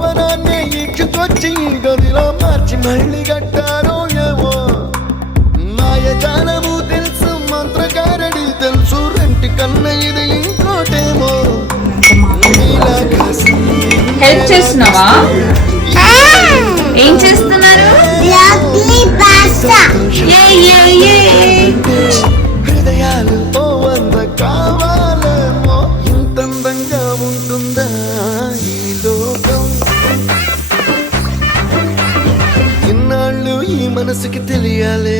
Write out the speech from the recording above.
భవనాన్ని ఇచ్చుకొచ్చి గదిలో మార్చి మళ్ళీ కట్టారో ఏమో మాయజాలము తెలుసు మంత్రకారడి తెలుసు రెంటి కన్న ఇది ఇంకోటేమో హెల్ప్ చేస్తున్నావా? ఏం చేస్తున్నారు? హృదయాలు ఓ వంద కావాలేమో ఇంతందంగా ఉంటుందా ఈ లోకం ఇన్నాళ్ళు ఈ మనసుకి తెలియాలే